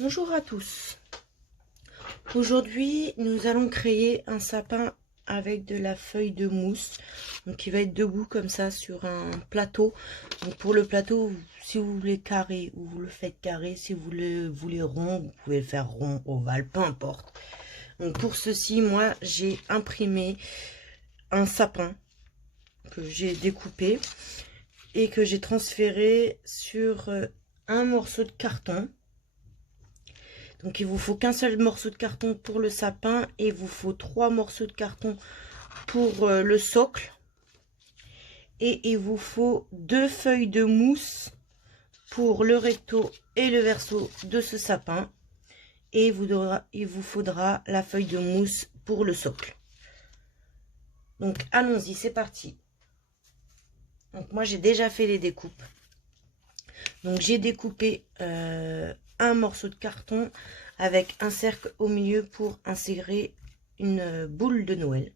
Bonjour à tous. Aujourd'hui, nous allons créer un sapin avec de la feuille de mousse. Donc, il va être debout comme ça sur un plateau. Donc, pour le plateau, si vous voulez carré, vous le faites carré. Si vous le voulez rond, vous pouvez le faire rond, ovale, peu importe. Donc, pour ceci, moi, j'ai imprimé un sapin que j'ai découpé et que j'ai transféré sur un morceau de carton. Donc il vous faut qu'un seul morceau de carton pour le sapin et il vous faut 3 morceaux de carton pour le socle. Et il vous faut 2 feuilles de mousse pour le recto et le verso de ce sapin. Et il vous faudra la feuille de mousse pour le socle. Donc allons-y, c'est parti. Donc moi j'ai déjà fait les découpes. Donc j'ai découpé un morceau de carton avec un cercle au milieu pour insérer une boule de Noël.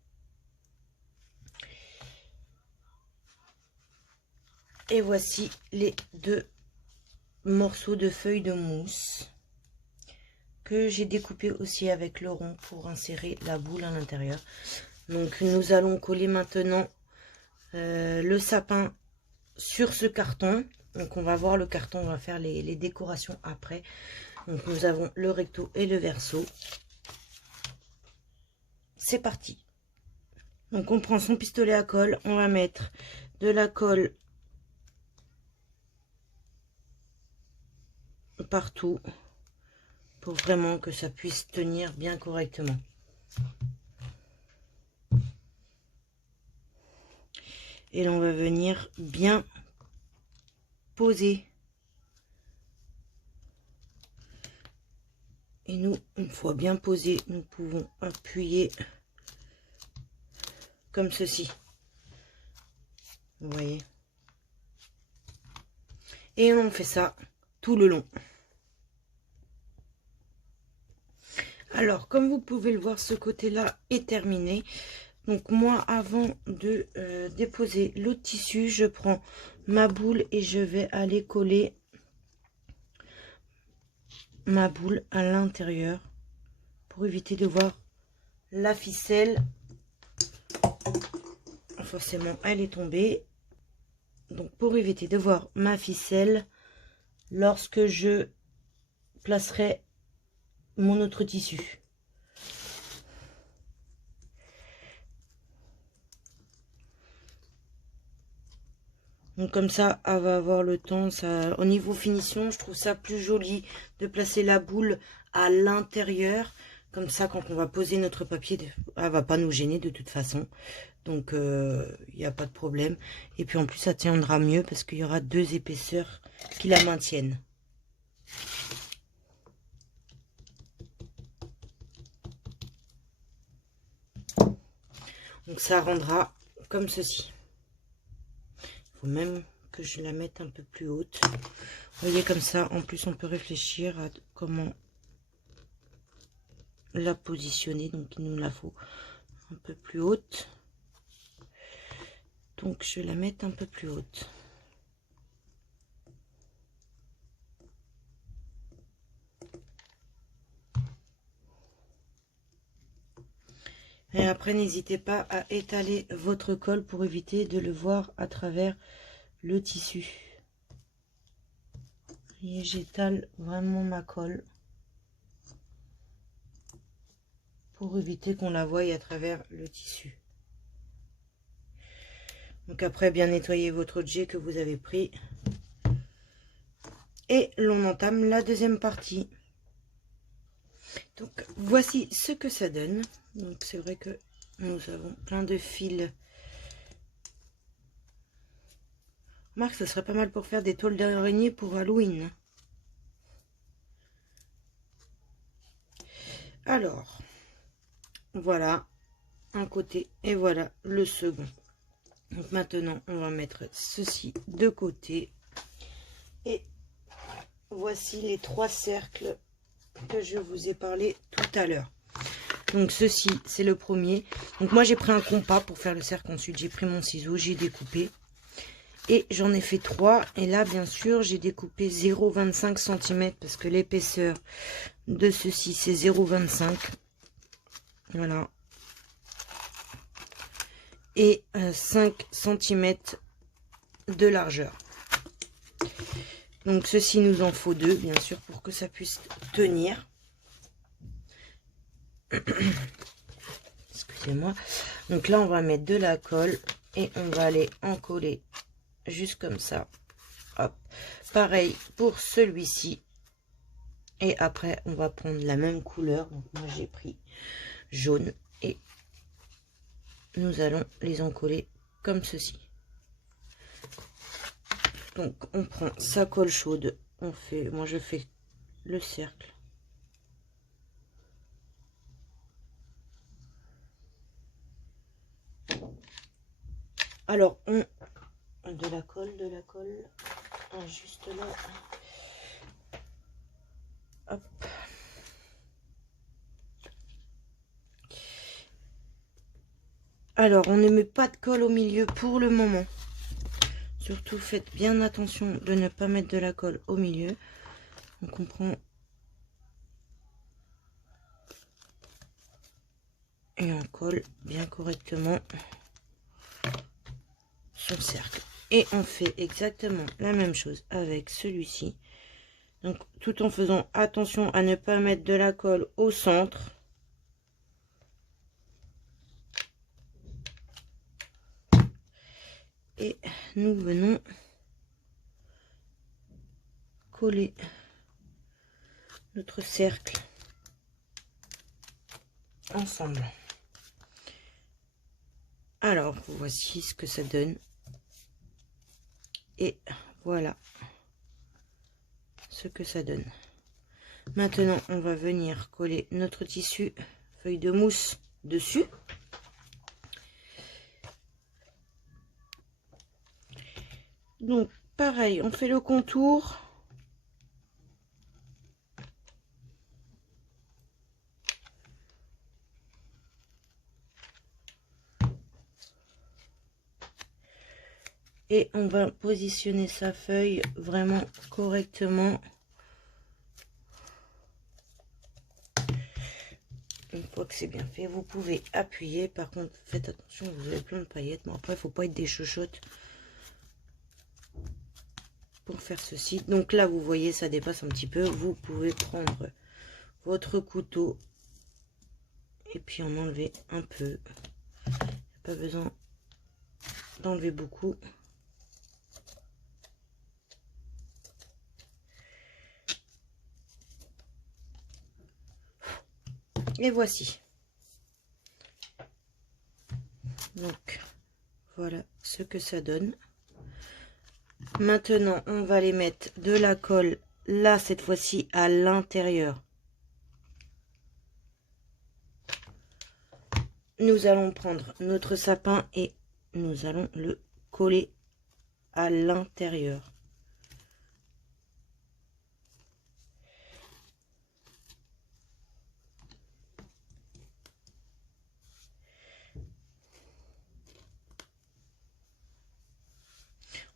Et voici les 2 morceaux de feuilles de mousse que j'ai découpé aussi avec le rond pour insérer la boule à l'intérieur. Donc nous allons coller maintenant le sapin sur ce carton. Donc on va voir le carton, on va faire les décorations après. Donc nous avons le recto et le verso. C'est parti. Donc on prend son pistolet à colle, on va mettre de la colle partout pour vraiment que ça puisse tenir bien correctement. Et là on va venir bien poser. Et nous, une fois bien posé, nous pouvons appuyer comme ceci. Vous voyez? Et on fait ça tout le long. Alors, comme vous pouvez le voir, ce côté-là est terminé. Donc moi, avant de déposer le tissu, je prends ma boule et je vais aller coller ma boule à l'intérieur pour éviter de voir la ficelle. Forcément, elle est tombée. Donc, pour éviter de voir ma ficelle lorsque je placerai mon autre tissu. Donc comme ça, elle va avoir le temps. Ça, au niveau finition, je trouve ça plus joli de placer la boule à l'intérieur. Comme ça, quand on va poser notre papier, elle va pas nous gêner de toute façon. Donc, il n'y a pas de problème. Et puis en plus, ça tiendra mieux parce qu'il y aura 2 épaisseurs qui la maintiennent. Donc ça rendra comme ceci. Il faut même que je la mette un peu plus haute. Vous voyez, comme ça, en plus, on peut réfléchir à comment la positionner. Donc il nous la faut un peu plus haute. Donc je vais la mettre un peu plus haute. Et après, n'hésitez pas à étaler votre colle pour éviter de le voir à travers le tissu. Et j'étale vraiment ma colle pour éviter qu'on la voie à travers le tissu. Donc après, bien nettoyer votre jet que vous avez pris. Et l'on entame la deuxième partie. Donc voici ce que ça donne. Donc c'est vrai que nous avons plein de fils. Remarque, ça serait pas mal pour faire des toiles d'araignée pour Halloween. Alors, voilà un côté et voilà le second. Donc maintenant, on va mettre ceci de côté. Et voici les 3 cercles que je vous ai parlé tout à l'heure. Donc ceci, c'est le premier. Donc moi, j'ai pris un compas pour faire le cercle. Ensuite, j'ai pris mon ciseau, j'ai découpé. Et j'en ai fait 3. Et là, bien sûr, j'ai découpé 0,25 cm parce que l'épaisseur de ceci, c'est 0,25. Voilà. Et 5 cm de largeur. Donc, ceci nous en faut 2, bien sûr, pour que ça puisse tenir. Excusez-moi. Donc là, on va mettre de la colle et on va aller en coller juste comme ça. Hop. Pareil pour celui-ci. Et après, on va prendre la même couleur. Donc moi, j'ai pris jaune et nous allons les encoller comme ceci. Donc, on prend sa colle chaude. Moi, je fais le cercle. Alors, de la colle, juste là. Hop. Alors, on ne met pas de colle au milieu pour le moment. Surtout, faites bien attention de ne pas mettre de la colle au milieu. Donc, on prend et on colle bien correctement son cercle. Et on fait exactement la même chose avec celui-ci. Donc, tout en faisant attention à ne pas mettre de la colle au centre. Et nous venons coller notre cercle ensemble. Alors, voici ce que ça donne. Et voilà ce que ça donne. Maintenant, on va venir coller notre tissu feuille de mousse dessus. Donc, pareil, on fait le contour. Et on va positionner sa feuille vraiment correctement. Une fois que c'est bien fait, vous pouvez appuyer. Par contre, faites attention, vous avez plein de paillettes. Mais après, il ne faut pas être des chochottes pour faire ceci. Donc là, vous voyez, ça dépasse un petit peu. Vous pouvez prendre votre couteau et puis en enlever un peu. Pas besoin d'enlever beaucoup. Et voici. Donc, voilà ce que ça donne. Maintenant, on va les mettre de la colle, là, cette fois-ci, à l'intérieur. Nous allons prendre notre sapin et nous allons le coller à l'intérieur.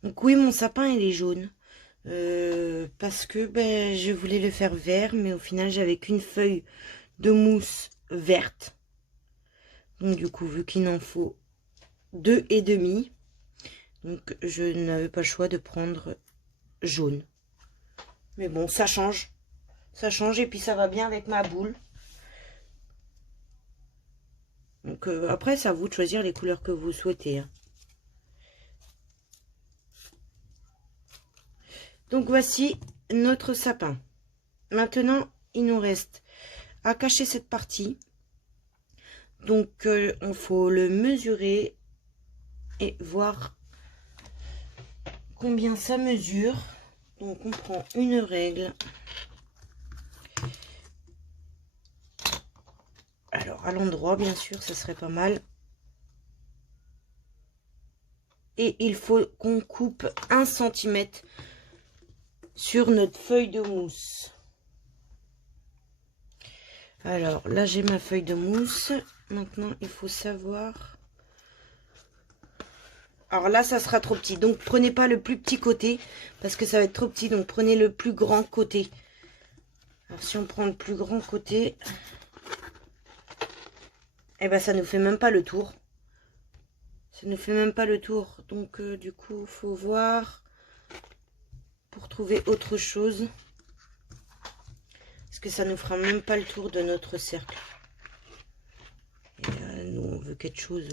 Donc oui, mon sapin, il est jaune. Parce que je voulais le faire vert, mais au final, j'avais qu'une feuille de mousse verte. Donc du coup, vu qu'il en faut 2,5, donc je n'avais pas le choix de prendre jaune. Mais bon, ça change. Ça change et puis ça va bien avec ma boule. Donc après, c'est à vous de choisir les couleurs que vous souhaitez. Hein. Donc voici notre sapin. Maintenant, il nous reste à cacher cette partie. Donc il faut le mesurer et voir combien ça mesure. Donc on prend une règle. Alors à l'endroit, bien sûr, ça serait pas mal. Et il faut qu'on coupe 1 cm sur notre feuille de mousse. Alors là, j'ai ma feuille de mousse. Maintenant, il faut savoir Alors là, ça sera trop petit. Donc, prenez pas le plus petit côté. Parce que ça va être trop petit. Donc, prenez le plus grand côté. Alors, si on prend le plus grand côté... Eh ben, ça ne fait même pas le tour. Ça ne fait même pas le tour. Donc, du coup, faut voir... Pour trouver autre chose. Parce que ça ne nous fera même pas le tour de notre cercle. Et nous, on veut quelque chose...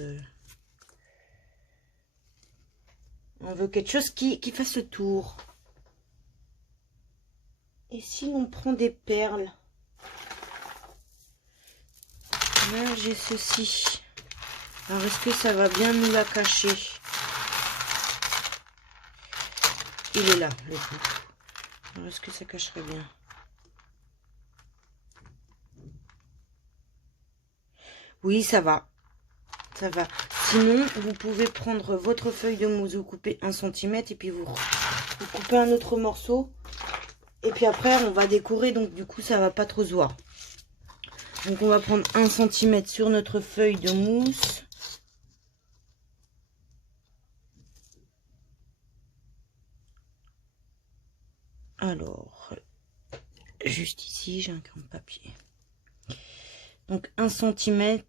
On veut quelque chose qui fasse le tour. Et si on prend des perles? Là, j'ai ceci. Alors, est-ce que ça va bien nous la cacher? Il est là, le coup. Alors, est-ce que ça cacherait bien? Oui, ça va. Ça va. Sinon, vous pouvez prendre votre feuille de mousse, vous coupez 1 cm et puis vous coupez un autre morceau. Et puis après, on va décorer, donc du coup, ça va pas trop se voir. Donc, on va prendre 1 cm sur notre feuille de mousse. Alors, juste ici, j'ai un crayon de papier. Donc, 1 cm.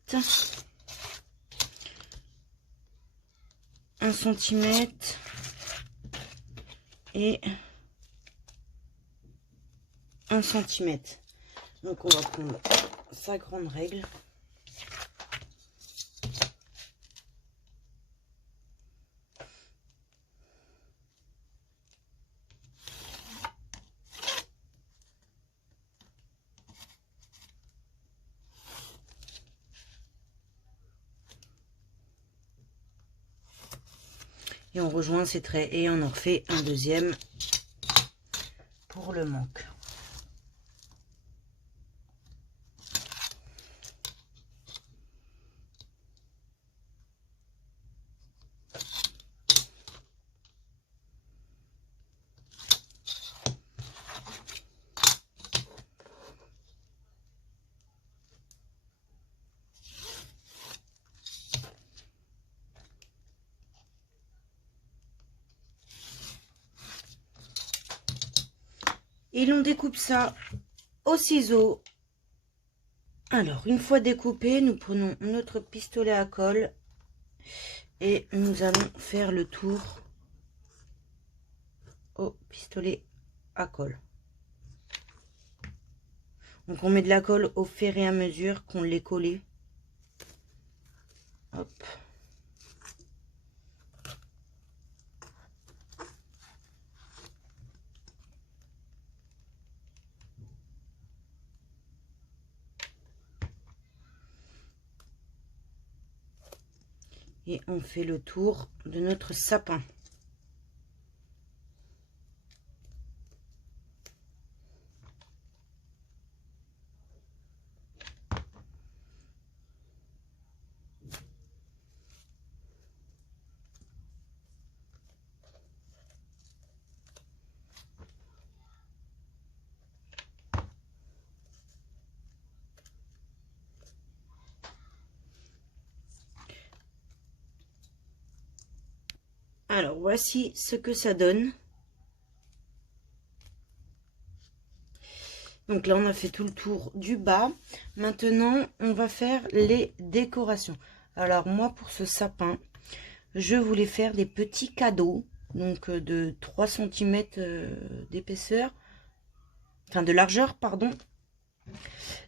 1 cm. Et 1 cm. Donc, on va prendre sa grande règle. Et on rejoint ces traits et on en refait un deuxième pour le manque. Et l'on découpe ça au ciseau. Alors, une fois découpé, nous prenons notre pistolet à colle et nous allons faire le tour au pistolet à colle. Donc, on met de la colle au fur et à mesure qu'on l'ait collé. Hop. Et on fait le tour de notre sapin. Alors, voici ce que ça donne. Donc là, on a fait tout le tour du bas. Maintenant, on va faire les décorations. Alors, moi, pour ce sapin, je voulais faire des petits cadeaux. Donc, de 3 cm d'épaisseur. Enfin, de largeur, pardon.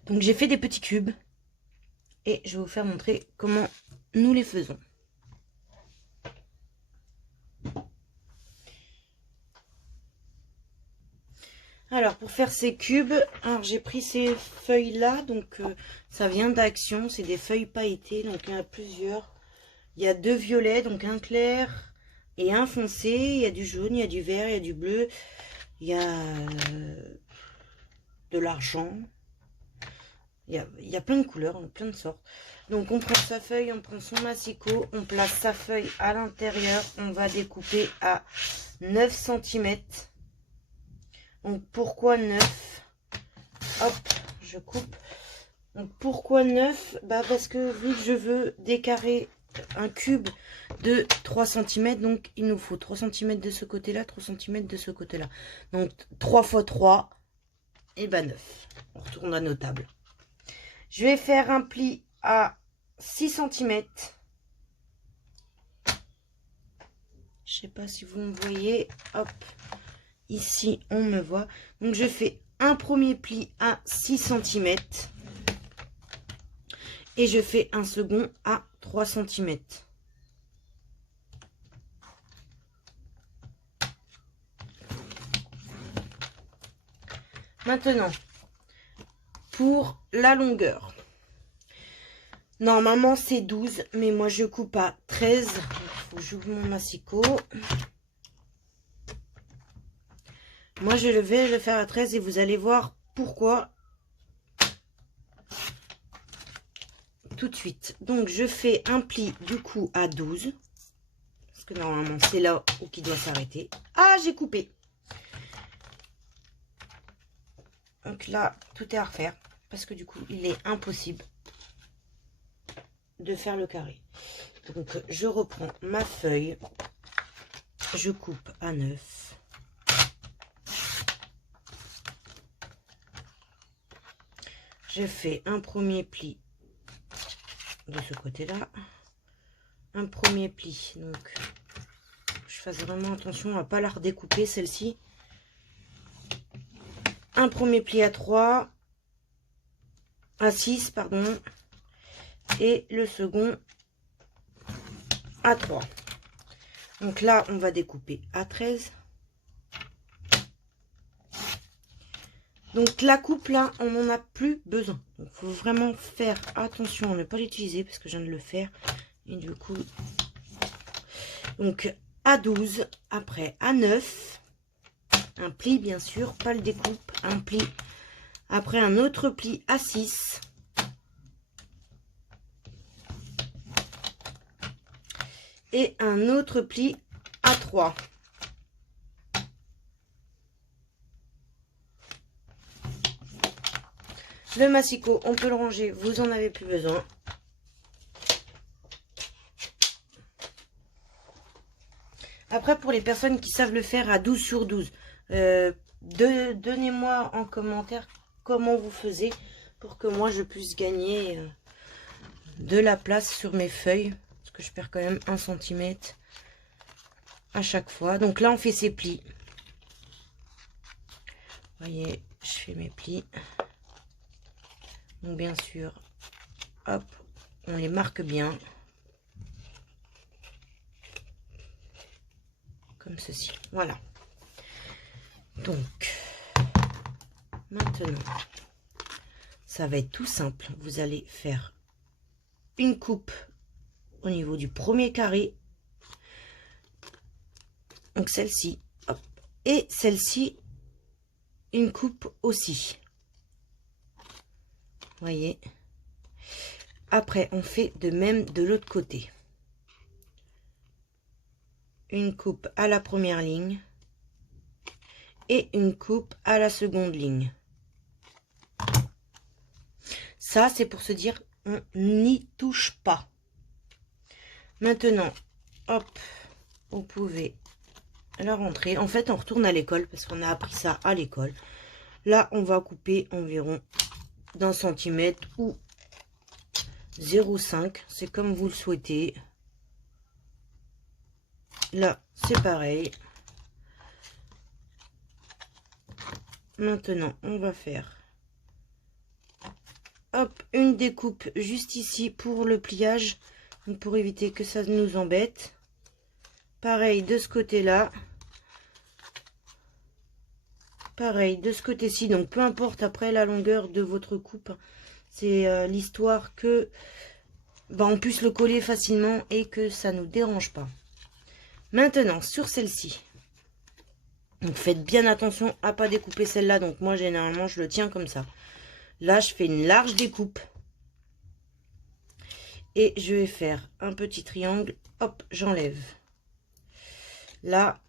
Donc, j'ai fait des petits cubes. Et je vais vous faire montrer comment nous les faisons. Alors, pour faire ces cubes, alors j'ai pris ces feuilles-là, donc ça vient d'Action, c'est des feuilles pailletées, donc il y en a plusieurs. Il y a 2 violets, donc un clair et un foncé, il y a du jaune, il y a du vert, il y a du bleu, il y a de l'argent, il y a plein de couleurs, plein de sortes. Donc on prend sa feuille, on prend son massicot, on place sa feuille à l'intérieur, on va découper à 9 cm. Donc pourquoi 9? Hop, je coupe. Donc pourquoi 9? Bah parce que vu que je veux des carrés un cube de 3 cm. Donc, il nous faut 3 cm de ce côté-là, 3 cm de ce côté-là. Donc, 3 x 3, et ben 9. On retourne à nos tables. Je vais faire un pli à 6 cm. Je sais pas si vous me voyez. Hop. Ici, on me voit. Donc, je fais un premier pli à 6 cm. Et je fais un second à 3 cm. Maintenant, pour la longueur. Normalement, c'est 12, mais moi, je coupe à 13. Il faut que j'ouvre mon massicot. Moi, je vais le faire à 13 et vous allez voir pourquoi tout de suite. Donc, je fais un pli du coup à 12. Parce que normalement, c'est là où il doit s'arrêter. Ah, j'ai coupé. Donc là, tout est à refaire. Parce que du coup, il est impossible de faire le carré. Donc, je reprends ma feuille. Je coupe à 9. Je fais un premier pli de ce côté-là. Un premier pli. Donc, je fasse vraiment attention à ne pas la redécouper, celle-ci. Un premier pli à 3. À 6, pardon. Et le second à 3. Donc là, on va découper à 13. Donc la coupe là, on n'en a plus besoin. Donc il faut vraiment faire attention à ne pas l'utiliser parce que je viens de le faire. Et du coup, donc à 12, après à 9, un pli bien sûr, pas le découpe, un pli. Après un autre pli à 6. Et un autre pli à 3. Le massicot, on peut le ranger, vous en avez plus besoin. Après, pour les personnes qui savent le faire à 12 sur 12, donnez-moi en commentaire comment vous faisiez pour que moi je puisse gagner de la place sur mes feuilles. Parce que je perds quand même 1 cm à chaque fois. Donc là, on fait ses plis. Vous voyez, je fais mes plis. Donc bien sûr, hop, on les marque bien. Comme ceci. Voilà. Donc, maintenant, ça va être tout simple. Vous allez faire une coupe au niveau du premier carré. Donc celle-ci. Et celle-ci, une coupe aussi. Vous voyez. Après, on fait de même de l'autre côté. Une coupe à la première ligne. Et une coupe à la seconde ligne. Ça, c'est pour se dire, on n'y touche pas. Maintenant, hop, vous pouvez la rentrer. En fait, on retourne à l'école parce qu'on a appris ça à l'école. Là, on va couper environ d'1 centimètre ou 0,5. C'est comme vous le souhaitez. Là, c'est pareil. Maintenant, on va faire hop, une découpe juste ici pour le pliage, donc pour éviter que ça nous embête. Pareil de ce côté-là. Pareil de ce côté-ci, donc peu importe après la longueur de votre coupe. C'est l'histoire que on puisse le coller facilement et que ça ne nous dérange pas. Maintenant, sur celle-ci, donc faites bien attention à pas découper celle-là. Donc moi, généralement, je le tiens comme ça. Là, je fais une large découpe. Et je vais faire un petit triangle. Hop, j'enlève. Là,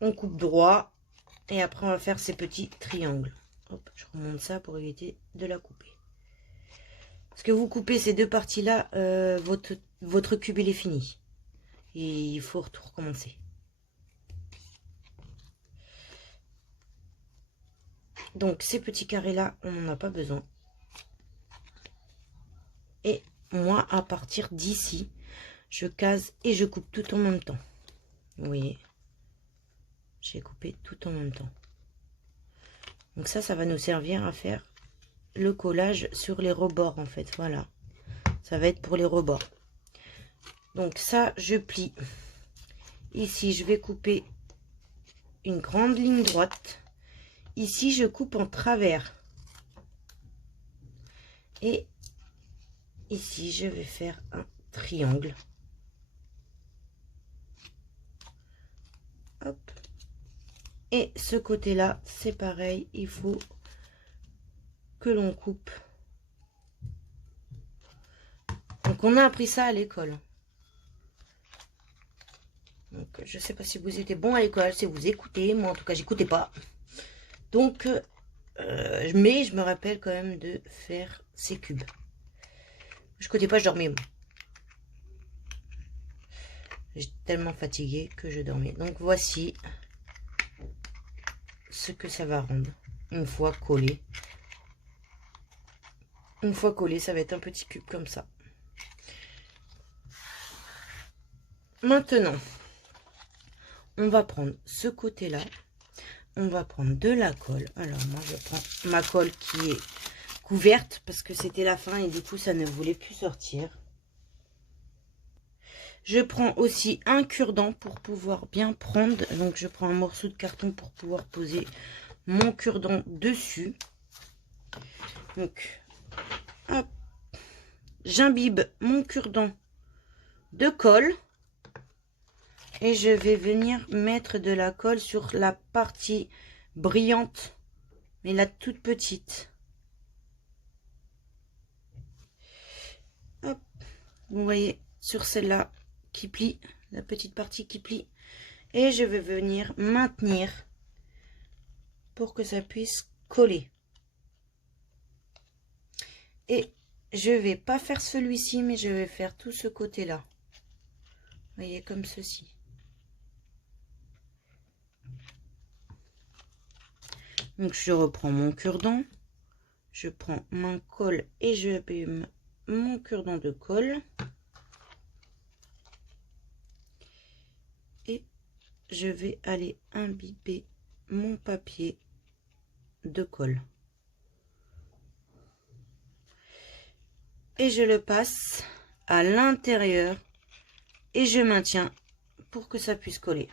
on coupe droit. Et après, on va faire ces petits triangles. Hop, je remonte ça pour éviter de la couper. Parce que vous coupez ces deux parties-là, votre cube il est fini. Et il faut tout recommencer. Donc ces petits carrés-là, on n'en a pas besoin. Et moi, à partir d'ici, je case et je coupe tout en même temps. Vous voyez, j'ai coupé tout en même temps. Donc ça va nous servir à faire le collage sur les rebords en fait. Voilà, ça va être pour les rebords. Donc ça, je plie. Ici, je vais couper une grande ligne droite. Ici, je coupe en travers. Et ici, je vais faire un triangle. Hop. Et ce côté-là, c'est pareil. Il faut que l'on coupe. Donc, on a appris ça à l'école. Donc, je sais pas si vous étiez bon à l'école, si vous écoutez. Moi, en tout cas, j'écoutais pas. Donc, mais je me rappelle quand même de faire ces cubes. Je n'écoutais pas, je dormais. J'étais tellement fatiguée que je dormais. Donc, voici ce que ça va rendre une fois collé. Une fois collé, ça va être un petit cube comme ça. Maintenant, on va prendre ce côté-là. On va prendre de la colle. Alors, moi, je prends ma colle qui est couverte parce que c'était la fin et du coup, ça ne voulait plus sortir. Je prends aussi un cure-dent pour pouvoir bien prendre. Donc, je prends un morceau de carton pour pouvoir poser mon cure-dent dessus. Donc, hop, j'imbibe mon cure-dent de colle. Et je vais venir mettre de la colle sur la partie brillante, mais la toute petite. Hop, vous voyez, sur celle-là qui plie, la petite partie qui plie. Et je vais venir maintenir pour que ça puisse coller. Et je vais pas faire celui-ci, mais je vais faire tout ce côté-là. Vous voyez, comme ceci. Donc, je reprends mon cure-dent. Je prends ma colle et je mets mon cure-dent de colle. Et je vais aller imbiber mon papier de colle. Et je le passe à l'intérieur et je maintiens pour que ça puisse coller.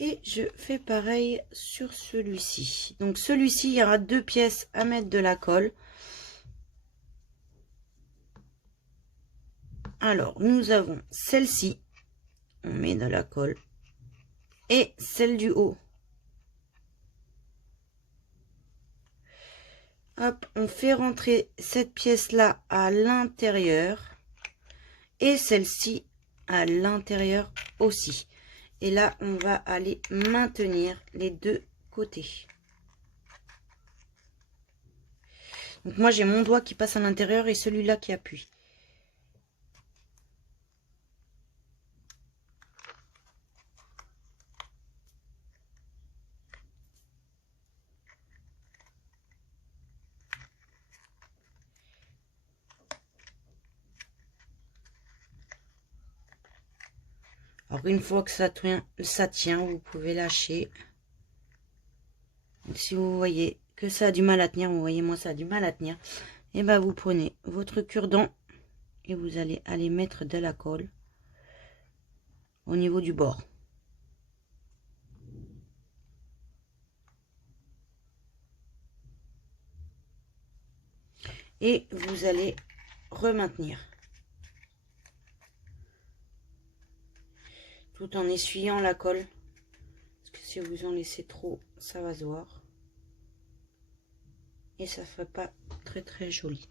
Et je fais pareil sur celui-ci. Donc celui-ci, il y aura deux pièces à mettre de la colle. Alors, nous avons celle-ci. On met de la colle. Et celle du haut. Hop, on fait rentrer cette pièce-là à l'intérieur. Et celle-ci à l'intérieur aussi. Et là, on va aller maintenir les deux côtés. Donc moi, j'ai mon doigt qui passe à l'intérieur et celui-là qui appuie. Alors, une fois que ça tient, vous pouvez lâcher. Si vous voyez que ça a du mal à tenir, vous voyez, moi, ça a du mal à tenir. Et ben, vous prenez votre cure-dent et vous allez aller mettre de la colle au niveau du bord. Et vous allez remaintenir. Tout en essuyant la colle. Parce que si vous en laissez trop, ça va se voir. Et ça ne fait pas très très joli.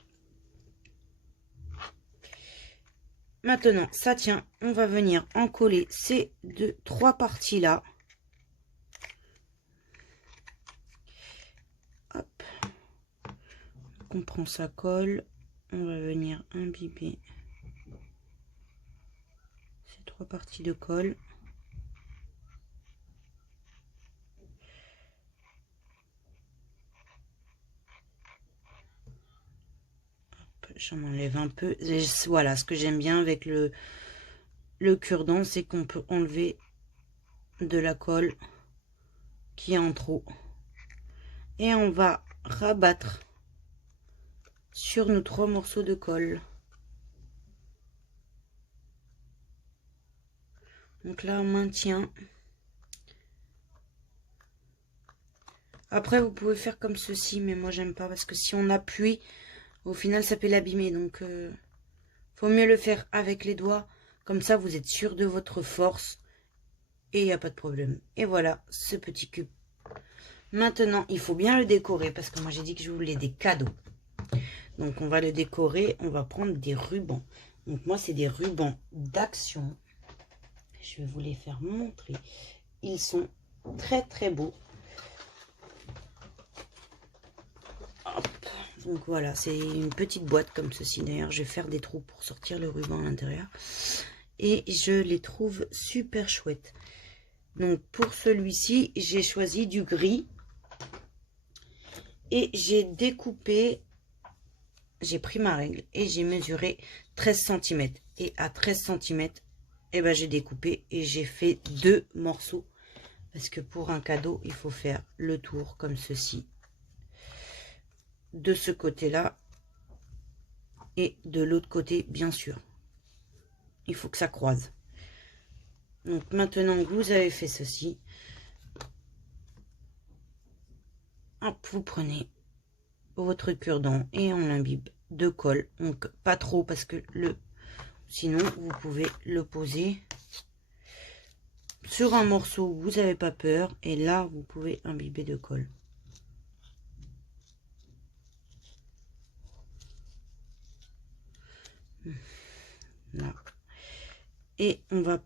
Maintenant, ça tient. On va venir en coller ces trois parties là. qu'on prend sa colle, on va venir imbiber ces 3 parties de colle. J'en enlève un peu. Et voilà, ce que j'aime bien avec le cure-dent, c'est qu'on peut enlever de la colle qui est en trop. Et on va rabattre sur nos 3 morceaux de colle. Donc là, on maintient. Après, vous pouvez faire comme ceci, mais moi, j'aime pas parce que si on appuie, au final, ça peut l'abîmer. Donc, faut mieux le faire avec les doigts. Comme ça, vous êtes sûr de votre force et il n'y a pas de problème. Et voilà, ce petit cube. Maintenant, il faut bien le décorer parce que moi, j'ai dit que je voulais des cadeaux. Donc, on va le décorer. On va prendre des rubans. Donc, moi, c'est des rubans d'action. Je vais vous les faire montrer. Ils sont très, très beaux. Hop. Donc, voilà, c'est une petite boîte comme ceci. D'ailleurs, je vais faire des trous pour sortir le ruban à l'intérieur. Et je les trouve super chouettes. Donc, pour celui-ci, j'ai choisi du gris. Et j'ai découpé, j'ai pris ma règle et j'ai mesuré 13 cm. Et à 13 cm, eh ben, j'ai découpé et j'ai fait 2 morceaux. Parce que pour un cadeau, il faut faire le tour comme ceci. De ce côté-là et de l'autre côté, bien sûr. Il faut que ça croise. Donc maintenant que vous avez fait ceci, hop, vous prenez votre cure-dent et on l'imbibe de colle. Donc pas trop parce que sinon vous pouvez le poser sur un morceau où vous n'avez pas peur et là vous pouvez imbiber de colle. Là. Et on va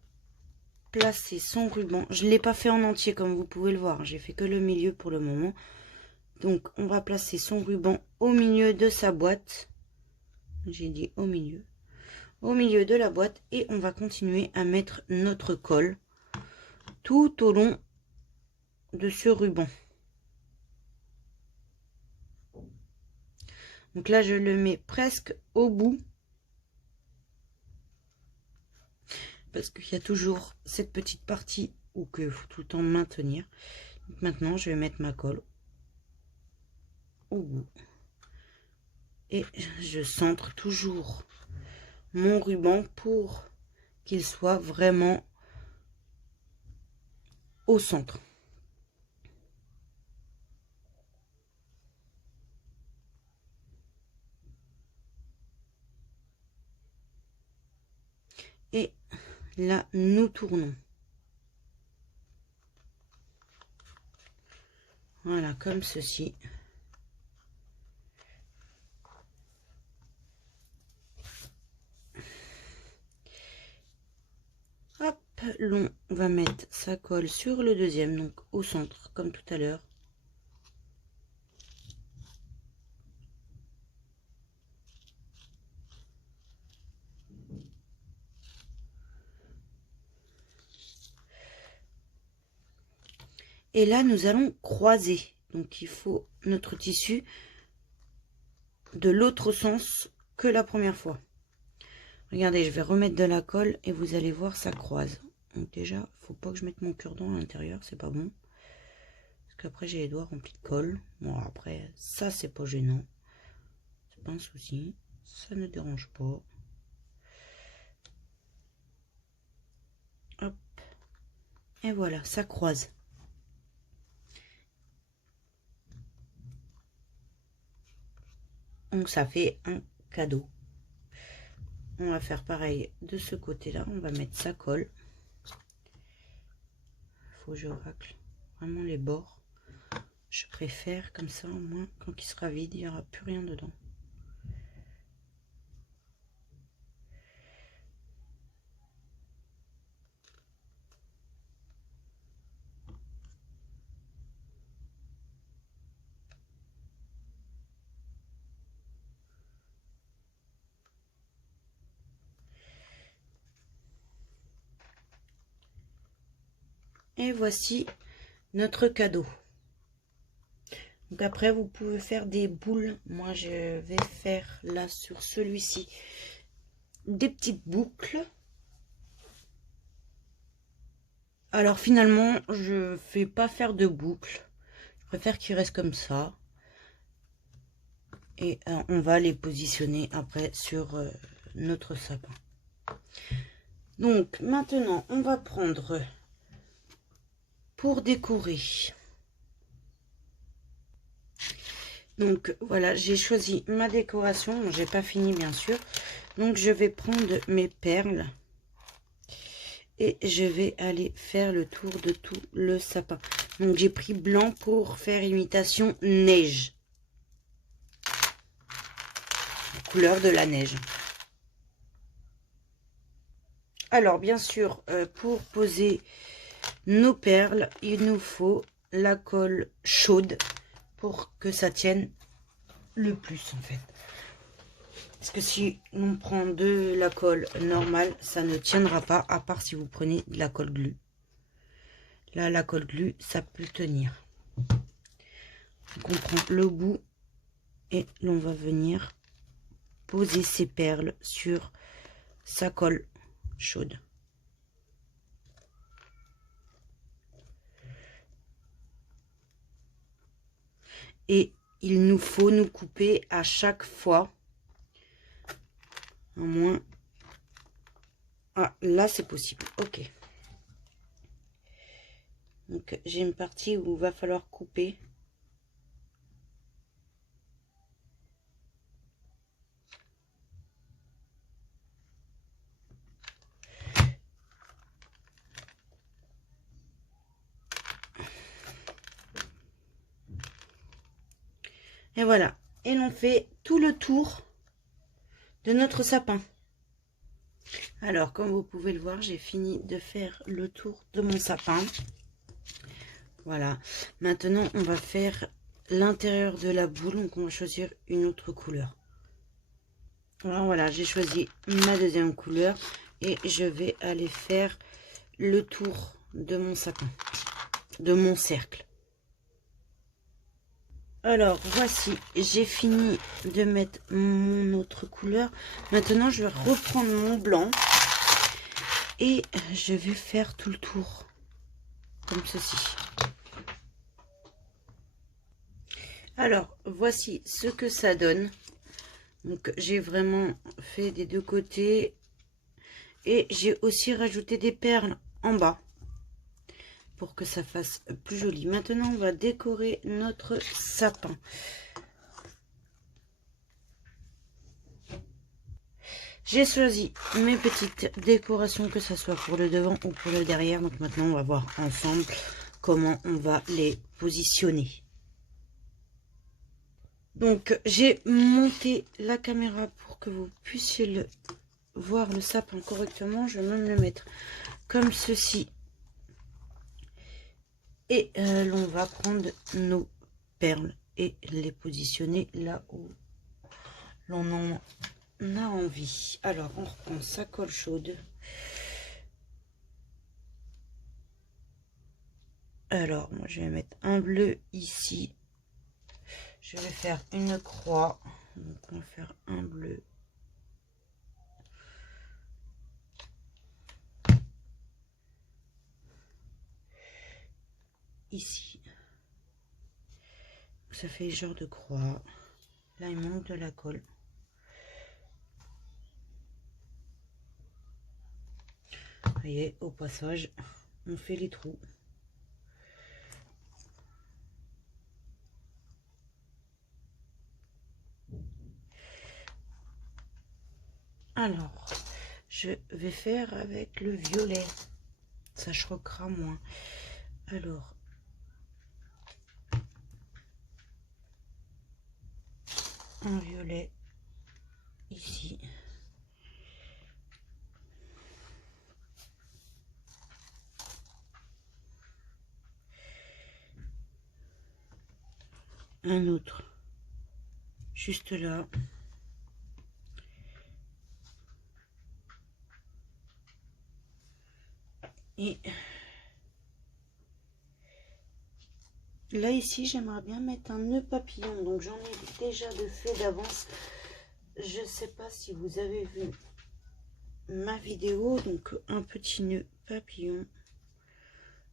placer son ruban. Je ne l'ai pas fait en entier comme vous pouvez le voir. J'ai fait que le milieu pour le moment. Donc on va placer son ruban au milieu de sa boîte. J'ai dit au milieu. Au milieu de la boîte. Et on va continuer à mettre notre colle tout au long de ce ruban. Donc là, je le mets presque au bout. Parce qu'il y a toujours cette petite partie où il faut tout le temps maintenir. Donc maintenant, je vais mettre ma colle au bout. Et je centre toujours mon ruban pour qu'il soit vraiment au centre. Et là, nous tournons. Voilà, comme ceci. Hop, on va mettre sa colle sur le deuxième, donc au centre, comme tout à l'heure. Et là, nous allons croiser. Donc, il faut notre tissu de l'autre sens que la première fois. Regardez, je vais remettre de la colle et vous allez voir, ça croise. Donc déjà, faut pas que je mette mon cure-dent à l'intérieur, c'est pas bon. Parce qu'après, j'ai les doigts remplis de colle. Bon, après, ça, c'est pas gênant. C'est pas un souci. Ça ne dérange pas. Hop. Et voilà, ça croise. Donc ça fait un cadeau. On va faire pareil de ce côté-là. On va mettre sa colle. Faut que je racle vraiment les bords. Je préfère comme ça, au moins, quand il sera vide, il n'y aura plus rien dedans. Et voici notre cadeau. Donc après, vous pouvez faire des boules. Moi, je vais faire là sur celui-ci des petites boucles. Alors finalement, je vais pas faire de boucles. Je préfère qu'il reste comme ça. Et on va les positionner après sur notre sapin. Donc maintenant, on va prendre pour décorer. Donc voilà, j'ai choisi ma décoration. J'ai pas fini bien sûr. Donc je vais prendre mes perles. Et je vais aller faire le tour de tout le sapin. Donc j'ai pris blanc pour faire imitation neige. Couleur de la neige. Alors bien sûr, pour poser nos perles, il nous faut la colle chaude pour que ça tienne le plus en fait. Parce que si on prend de la colle normale, ça ne tiendra pas, à part si vous prenez de la colle glue. Là, la colle glue, ça peut tenir. Donc on prend le bout et l'on va venir poser ses perles sur sa colle chaude. Et il nous faut nous couper à chaque fois. Au moins. Ah, là c'est possible. Ok. Donc j'ai une partie où il va falloir couper. Et voilà. Et l'on fait tout le tour de notre sapin. Alors, comme vous pouvez le voir, j'ai fini de faire le tour de mon sapin. Voilà. Maintenant, on va faire l'intérieur de la boule. Donc, on va choisir une autre couleur. Alors, voilà, j'ai choisi ma deuxième couleur. Et je vais aller faire le tour de mon sapin. De mon cercle. Alors, voici, j'ai fini de mettre mon autre couleur. Maintenant, je vais reprendre mon blanc. Et je vais faire tout le tour. Comme ceci. Alors, voici ce que ça donne. Donc, j'ai vraiment fait des deux côtés. Et j'ai aussi rajouté des perles en bas. Pour que ça fasse plus joli. Maintenant, on va décorer notre sapin. J'ai choisi mes petites décorations, que ce soit pour le devant ou pour le derrière. Donc maintenant, on va voir ensemble comment on va les positionner. Donc, j'ai monté la caméra pour que vous puissiez voir le sapin correctement. Je vais même le mettre comme ceci. Et l'on va prendre nos perles et les positionner là où l'on en a envie. Alors, on reprend sa colle chaude. Alors, moi, je vais mettre un bleu ici. Je vais faire une croix. Donc, on va faire un bleu. Ici. Ça fait genre de croix. Là, il manque de la colle. Vous voyez, au passage, on fait les trous. Alors, je vais faire avec le violet. Ça choquera moins. Alors, un violet ici. Un autre juste là. Et là ici j'aimerais bien mettre un nœud papillon, donc j'en ai déjà de fait d'avance. Je sais pas si vous avez vu ma vidéo, donc un petit nœud papillon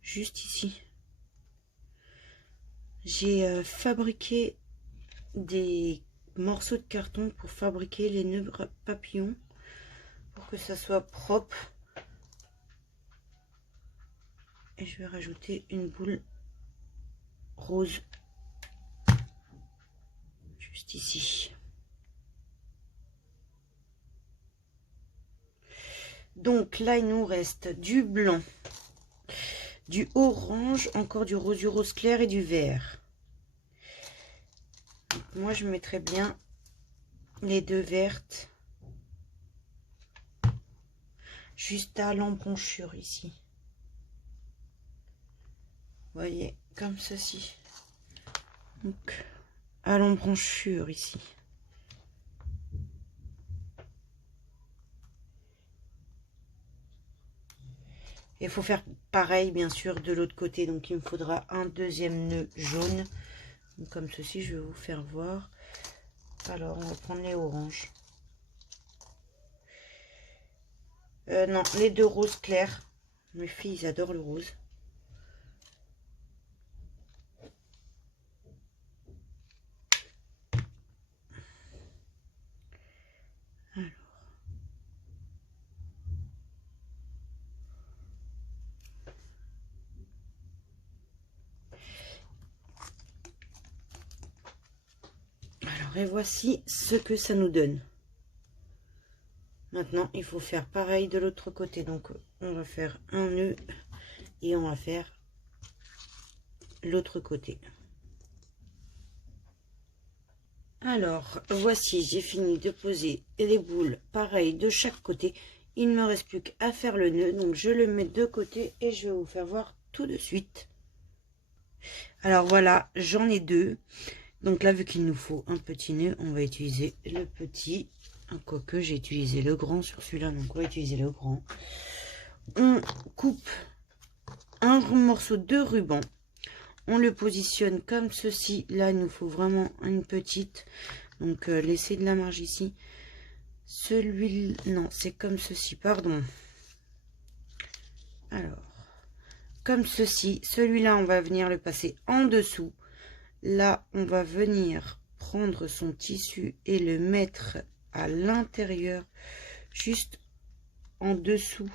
juste ici. J'ai fabriqué des morceaux de carton pour fabriquer les nœuds papillons pour que ça soit propre. Et je vais rajouter une boule rose juste ici. Donc là il nous reste du blanc, du orange, encore du rose clair et du vert. Donc, moi je mettrais bien les deux vertes juste à l'embranchure ici. Vous voyez, comme ceci. Donc à l'embranchure ici. Il faut faire pareil bien sûr de l'autre côté, donc il me faudra un deuxième nœud jaune. Donc, comme ceci, je vais vous faire voir. Alors on va prendre les oranges. Non, les deux roses clairs. Mes filles, ils adorent le rose. Alors, et voici ce que ça nous donne. Maintenant, il faut faire pareil de l'autre côté. Donc, on va faire un nœud et on va faire l'autre côté. Alors, voici, j'ai fini de poser les boules pareil de chaque côté. Il ne me reste plus qu'à faire le nœud. Donc, je le mets de côté et je vais vous faire voir tout de suite. Alors, voilà, j'en ai deux. Donc là, vu qu'il nous faut un petit nœud, on va utiliser le petit. Quoique j'ai utilisé le grand sur celui-là, donc on va utiliser le grand. On coupe un morceau de ruban. On le positionne comme ceci. Là, il nous faut vraiment une petite. Donc, laissez de la marge ici. Celui-là, non, c'est comme ceci, pardon. Alors, comme ceci. Celui-là, on va venir le passer en dessous. Là, on va venir prendre son tissu et le mettre à l'intérieur, juste en dessous.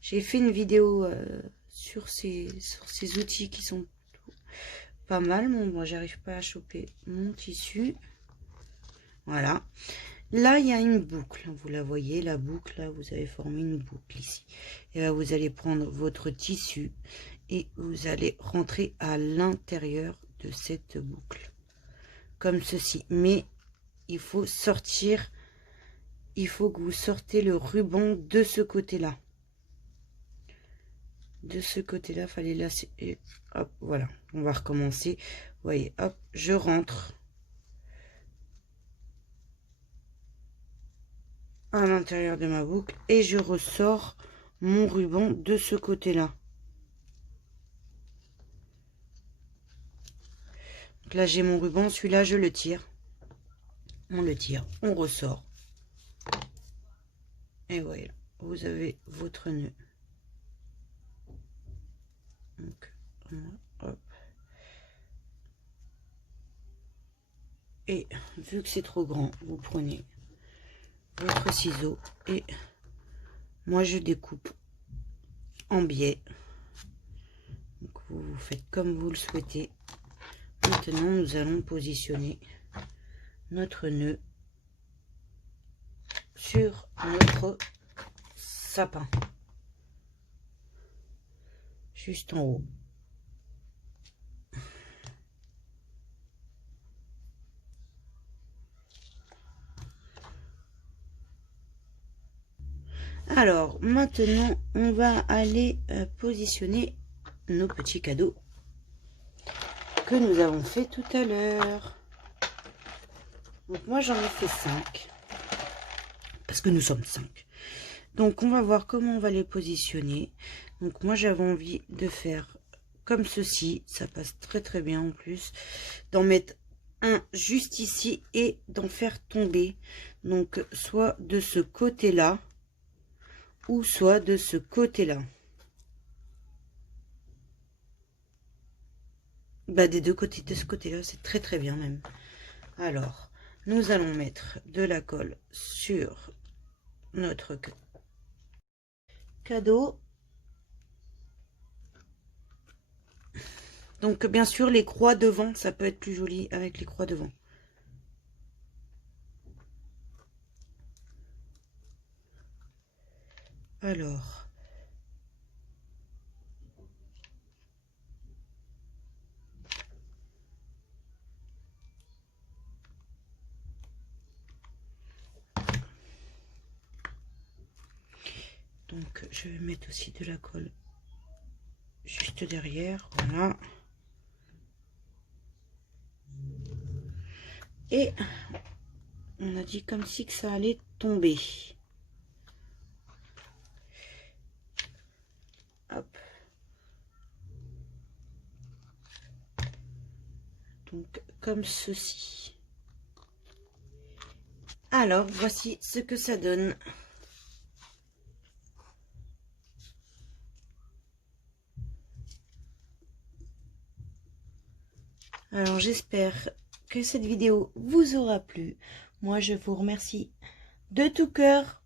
J'ai fait une vidéo sur ces outils qui sont pas mal. Bon, moi, j'arrive pas à choper mon tissu. Voilà. Là, il y a une boucle. Vous la voyez, la boucle, là, vous avez formé une boucle ici. Et là, vous allez prendre votre tissu et vous allez rentrer à l'intérieur de cette boucle comme ceci. Mais il faut sortir, il faut que vous sortez le ruban de ce côté là, fallait lasser et hop, voilà, on va recommencer. Vous voyez, hop, je rentre à l'intérieur de ma boucle et je ressors mon ruban de ce côté là. Donc là, j'ai mon ruban, celui-là, je le tire. On le tire, on ressort. Et voilà, vous avez votre nœud. Donc, hop. Et vu que c'est trop grand, vous prenez votre ciseau et moi, je découpe en biais. Donc, vous faites comme vous le souhaitez. Maintenant, nous allons positionner notre nœud sur notre sapin, juste en haut. Alors, maintenant, on va aller positionner nos petits cadeaux que nous avons fait tout à l'heure. Donc moi j'en ai fait 5 parce que nous sommes 5. Donc on va voir comment on va les positionner. Donc moi j'avais envie de faire comme ceci. Ça passe très très bien en plus. D'en mettre un juste ici et d'en faire tomber. Donc soit de ce côté-là ou soit de ce côté-là. Bah, des deux côtés, de ce côté-là, c'est très très bien même. Alors, nous allons mettre de la colle sur notre cadeau. Donc, bien sûr, les croix devant, ça peut être plus joli avec les croix devant. Alors... Donc, je vais mettre aussi de la colle juste derrière, voilà. Et on a dit comme si que ça allait tomber. Hop. Donc, comme ceci. Alors, voici ce que ça donne. Alors, j'espère que cette vidéo vous aura plu. Moi, je vous remercie de tout cœur